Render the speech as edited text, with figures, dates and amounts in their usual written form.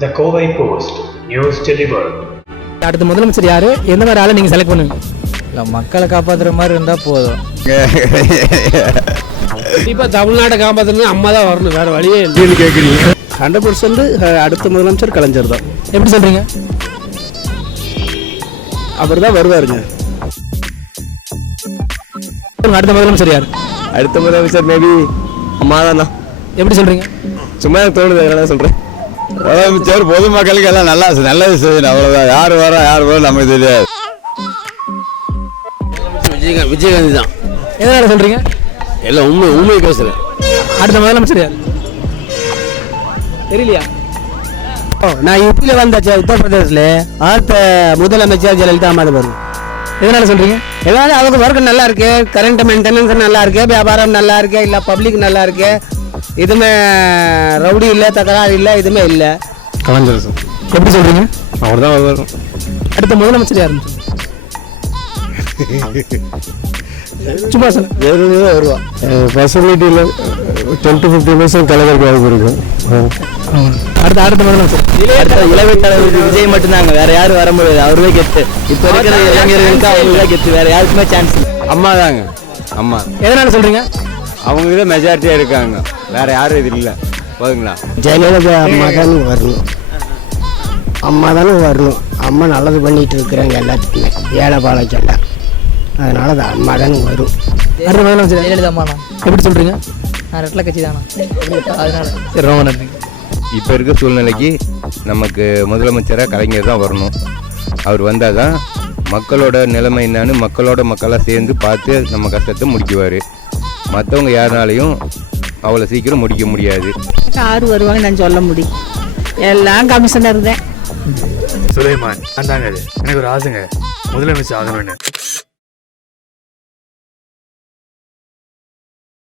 The Kovai Post News Delivered. அடுத்த முதலமைச்சர் யாரு, எந்த மாதிரி ஆளை நீங்க செலக்ட் பண்ணுவீங்க? இல்லை, மக்களை காப்பாற்றுற மாதிரி இருந்தால் போதும். கண்டிப்பாக தமிழ்நாட்டை காப்பாற்றணும் அம்மா தான் வரணும், வேறு வழியே இல்லை கேட்குறீங்க. 100% அடுத்த முதலமைச்சர் கலைஞர் தான். எப்படி சொல்றீங்க? அவர் தான் வருவாருங்க. அடுத்த முதலமைச்சர் யாரு? அடுத்த முதலமைச்சர் மேபி அம்மா தான். எப்படி சொல்றீங்க? சும்மா தோணுது, அதனால சொல்கிறேன். முதலமைச்சர் பொதுமக்களுக்கு எல்லாம் நல்லது செய்யணும், அவ்வளோதான். யார் வரா யார் வர நமக்கு தெரியாது. விஜயகாந்தி தான். எதனால சொல்றீங்க? எல்லாம் உண்மை பேசுகிறேன். அடுத்த முதலமைச்சர் யாரு தெரியலையா? நான் யூபியில் வந்தாச்சு, உத்தரப்பிரதேசில். அடுத்த முதலமைச்சர் ஜெயலலிதா அம்மா வரும். எதனால சொல்றீங்க? ஏதாவது அவங்க ஒர்க் நல்லா இருக்கு, கரண்ட் மெயின்டெனன்ஸ் நல்லா இருக்கு, வியாபாரம் நல்லா இருக்கு, இல்லை பப்ளிக் நல்லா இருக்கு, எதுவுமே ரவுடி இல்லை, தகராறு இல்லை, எதுவுமே இல்லை. கலைஞர் சார். எப்படி சொல்றீங்க? அவர் தான் வருவார். அடுத்த முதலமைச்சர் யாரு? சும்மா சொல்ல வருவா. ஃபெசிலிட்டியில் 10-15% கலைஞருக்கு வாய்ப்பு இருக்கும். அடுத்த முதலமைச்சர் இளவை தலைவர் விஜய் மட்டும்தாங்க, வேற யாரும் வர முடியாது. அவருமே கெத்து. இப்போ இருக்கிற இளைஞர்களுக்கு அவங்களுக்கு கெத்து, வேற யாருக்குமே சான்ஸ் இல்லை. அம்மா தாங்க, அம்மா. எதனால சொல்றீங்க? அவங்க தான் மெஜாரிட்டியாக இருக்காங்க, வேற யாரும் இது இல்லை. போதுங்களா? ஜெயலலிதா அம்மா தானே வரணும், அம்மா தானே வரணும். அம்மா நல்லது பண்ணிட்டு இருக்கிறாங்க எல்லாத்துக்குமே, ஏழை பாலைக்கெல்லாம். அதனால அது அம்மா தானே வரும். அடுத்த முதலமைச்சர் ஜெயலலிதா அம்மா. எப்படி சொல்றீங்க? நான் ரெட்டலை கட்சி தானா, அதனால. சரி, ரொம்ப நன்றி. இப்போ இருக்க சூழ்நிலைக்கு நமக்கு முதலமைச்சராக கலைஞர் தான் வரணும். அவர் வந்தால் தான் மக்களோட நிலைமை என்னன்னு மக்களாக சேர்ந்து பார்த்து நம்ம கஷ்டத்தை முடிக்குவார். மற்றவங்க யாருனாலையும் அவ்வளோ சீக்கிரம் முடிக்க முடியாது. யார் வருவாங்க நான் சொல்ல முடியும், எல்லாம் கமிஷனர் தான். சுலைமான். எனக்கு ஒரு ஆசைங்க, முதலமைச்சர் ஆகணும்னு.